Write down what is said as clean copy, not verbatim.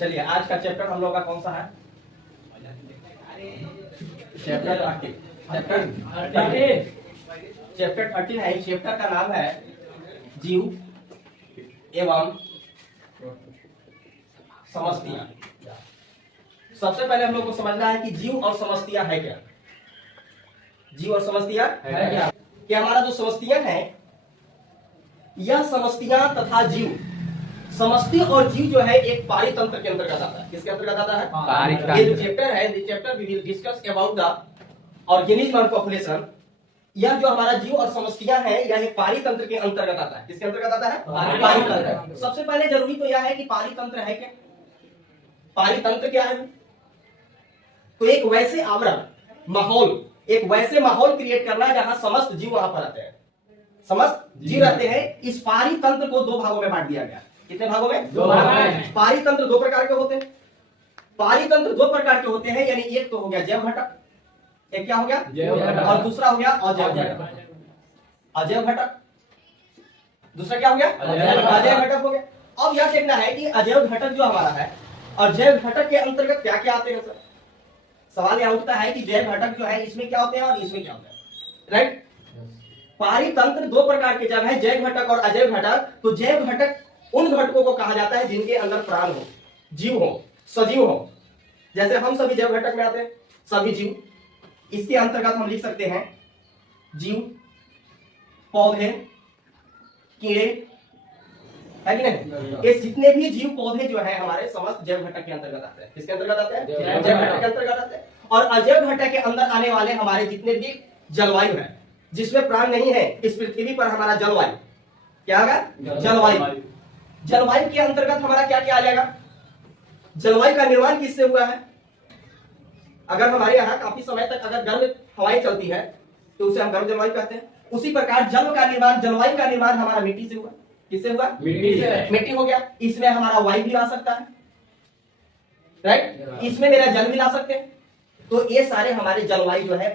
चलिए आज का चैप्टर हम लोग का कौन सा है? चैप्टर 13 है। चैप्टर का नाम है जीव एवं समस्तियां। सबसे पहले हम लोग को समझना है कि जीव और समस्तियां है क्या। जीव और समस्तियां है क्या? कि हमारा जो समस्तियां है, यह समस्तियां तथा जीव, समष्टि और जीव जो है एक पारितंत्र के अंतर्गत आता है। किसके अंतर्गत आता है? ये जो चैप्टर है, the chapter we will discuss about the organism and population. यह जो हमारा जीव और समष्टियां है, यह एक पारितंत्र के अंतर्गत आता है। किसके अंतर्गत आता है? पारितंत्र। सबसे पहले जरूरी तो यह है कि पारितंत्र है क्या। पारितंत्र क्या है? तो एक वैसे आवरण, माहौल, एक वैसे माहौल क्रिएट करना है जहां समस्त जीव वहां पर रहते हैं, समस्त जीव रहते हैं। इस पारितंत्र को दो भागों में बांट दिया गया। कितने भागों में? दो भागों में। पारितंत्र दो प्रकार के होते हैं। पारितंत्र दो प्रकार के होते हैं, यानी एक तो हो गया जैव घटक, एक क्या हो गया? जैव घटक। और दूसरा हो गया अजैव घटक। अजैव घटक, दूसरा क्या हो गया? अजैव घटक हो गया। अब यह देखना है कि अजैव घटक जो हमारा है, और जैव घटक के अंतर्गत क्या क्या आते हैं। सर सवाल यह उठता है कि जैव घटक जो है इसमें क्या होते हैं और इसमें क्या होता है, राइट। पारितंत्र दो प्रकार के जब है, जैव घटक और अजैव घटक। तो जैव घटक उन घटकों को कहा जाता है जिनके अंदर प्राण हो, जीव हो, सजीव हो। जैसे हम सभी जैव घटक में आते हैं, सभी जीव। इसके अंतर्गत हम लिख सकते हैं जीव, पौधे, कीड़े, है कि नहीं। ये जितने भी जीव पौधे जो है हमारे समस्त जैव घटक के अंतर्गत आते हैं। किसके अंतर्गत आते हैं? जैव घटक के अंतर्गत आते हैं। और अजैव घटक के अंदर आने वाले हमारे जितने भी जलवायु है, जिसमें प्राण नहीं है, इस पृथ्वी पर हमारा जलवायु क्या होगा? जलवायु। जलवायु के अंतर्गत हमारा क्या क्या आ जाएगा? जलवायु का निर्माण किससे हुआ है? अगर हमारे यहाँ काफी समय तक अगर गर्म हवाएं चलती है तो उसे हम गर्म जलवायु कहते हैं। उसी प्रकार जल का निर्माण, जलवायु का निर्माण हमारा मिट्टी से हुआ। किससे हुआ? मिट्टी से। मिट्टी हो गया, इसमें हमारा वायु भी आ सकता है, राइट। इसमें मेरा जल भी ला सकते हैं। तो ये सारे हमारे जलवायु जो है